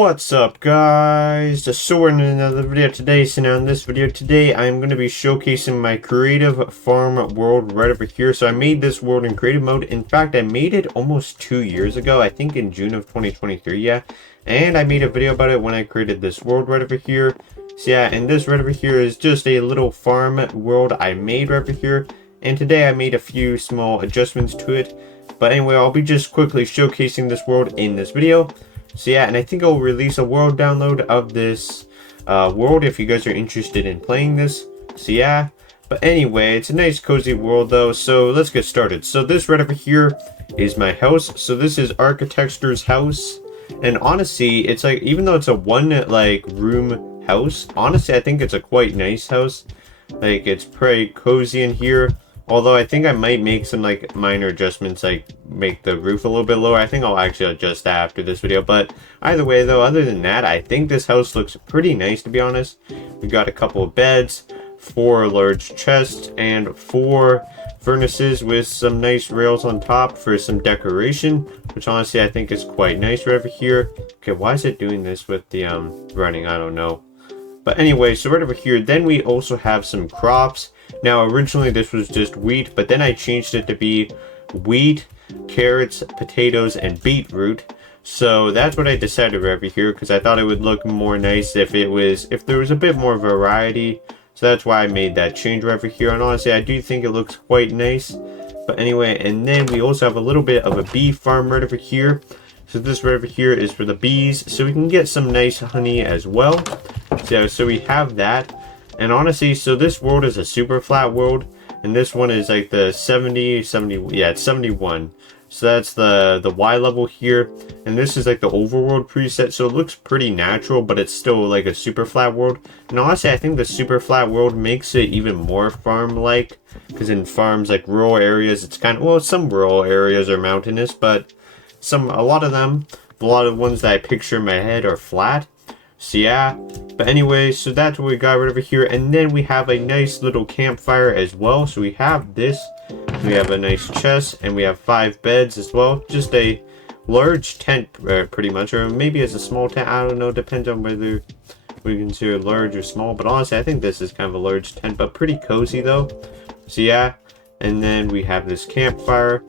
What's up, guys? So we're in another video today. So now in this video today, I'm going to be showcasing my creative farm world right over here. So I made this world in creative mode. In fact, I made it almost 2 years ago. I think in June of 2023, yeah. And I made a video about it when I created this world right over here. So yeah, and this right over here is just a little farm world I made right over here. And today I made a few small adjustments to it. But anyway, I'll be just quickly showcasing this world in this video. So yeah, and I think I'll release a world download of this world if you guys are interested in playing this. So yeah, but anyway, it's a nice cozy world though, so let's get started. So this right over here is my house. So this is Arcatextor's house, and honestly, it's like, even though it's a one like room house, honestly I think it's a quite nice house. Like, it's pretty cozy in here. Although I think I might make some like minor adjustments, like make the roof a little bit lower. I think I'll actually adjust that after this video. But either way though, other than that, I think this house looks pretty nice, to be honest. We got a couple of beds, 4 large chests, and 4 furnaces with some nice rails on top for some decoration, which honestly I think is quite nice right over here. Okay, why is it doing this with the running? I don't know. But anyway, so right over here, then we also have some crops. Now, originally this was just wheat, but then I changed it to be wheat, carrots, potatoes, and beetroot. So that's what I decided right over here, because I thought it would look more nice if there was a bit more variety. So that's why I made that change right over here. And honestly, I do think it looks quite nice. But anyway, and then we also have a little bit of a bee farm right over here. So this right over here is for the bees, so we can get some nice honey as well. So we have that. And honestly, so this world is a super flat world, and this one is like the 70, yeah, it's 71. So that's the Y level here, and this is like the overworld preset, so it looks pretty natural, but it's still like a super flat world. And honestly, I think the super flat world makes it even more farm-like, because in farms, like rural areas, it's kind of, well, some rural areas are mountainous, but a lot of the ones that I picture in my head are flat. So yeah, but anyway, so that's what we got right over here. And then we have a nice little campfire as well. So we have this, we have a nice chest, and we have 5 beds as well. Just a large tent, pretty much, or maybe it's a small tent, I don't know, depends on whether we consider large or small. But honestly, I think this is kind of a large tent, but pretty cozy though. So yeah, and then we have this campfire,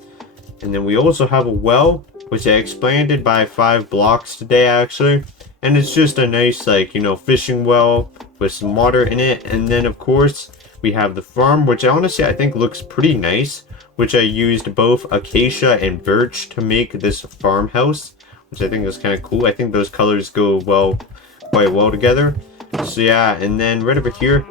and then we also have a well, which I expanded by 5 blocks today actually. And it's just a nice, like, you know, fishing well with some water in it. And then of course we have the farm, which honestly I think looks pretty nice, which I used both acacia and birch to make this farmhouse, which I think is kind of cool. I think those colors go quite well together. So yeah, and then right over here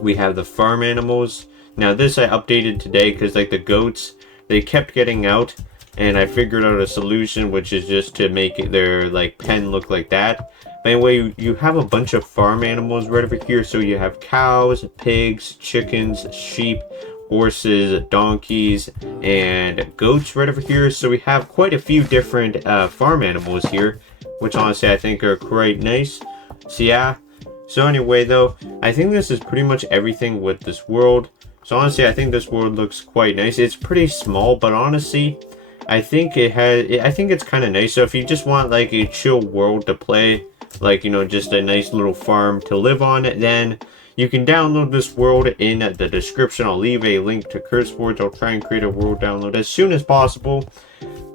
we have the farm animals. Now this I updated today because like the goats, they kept getting out, and I figured out a solution, which is just to make their like pen look like that. But anyway, you have a bunch of farm animals right over here. So you have cows, pigs, chickens, sheep, horses, donkeys, and goats right over here. So we have quite a few different farm animals here, which honestly I think are quite nice. So yeah, so anyway though, I think this is pretty much everything with this world. So honestly, I think this world looks quite nice. It's pretty small, but honestly, I think it's kind of nice. So if you just want like a chill world to play, like, you know, just a nice little farm to live on, then you can download this world in the description. I'll leave a link to CurseForge. I'll try and create a world download as soon as possible.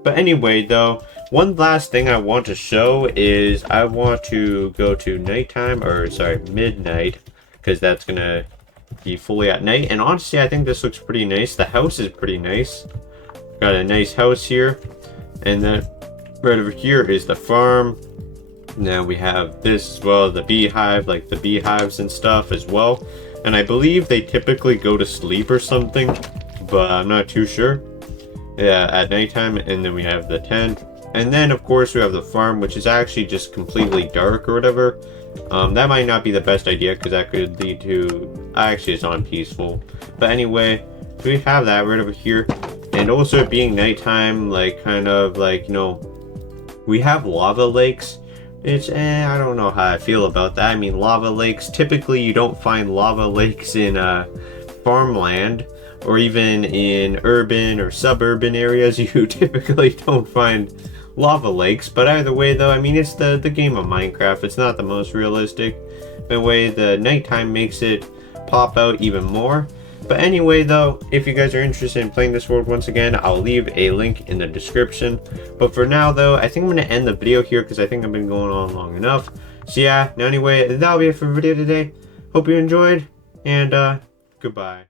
But anyway though, one last thing I want to show is I want to go to nighttime, or sorry, midnight, because that's gonna be fully at night. And honestly, I think this looks pretty nice. The house is pretty nice. Got a nice house here, and then right over here is the farm. Now we have this as well, the beehive, like the beehives and stuff as well. And I believe they typically go to sleep or something, but I'm not too sure. Yeah, at nighttime. And then we have the tent, and then of course we have the farm, which is actually just completely dark or whatever. That might not be the best idea, because that could lead to, actually it's on peaceful. But anyway, we have that right over here. And also being nighttime, like kind of like, you know, we have lava lakes. It's I don't know how I feel about that. I mean, lava lakes, typically you don't find lava lakes in farmland, or even in urban or suburban areas. You typically don't find lava lakes. But either way though, I mean, it's the game of Minecraft. It's not the most realistic. In a way, the nighttime makes it pop out even more. But anyway though, if you guys are interested in playing this world once again, I'll leave a link in the description. But for now though, I think I'm going to end the video here because I think I've been going on long enough. So yeah, now anyway, that'll be it for the video today. Hope you enjoyed, and goodbye.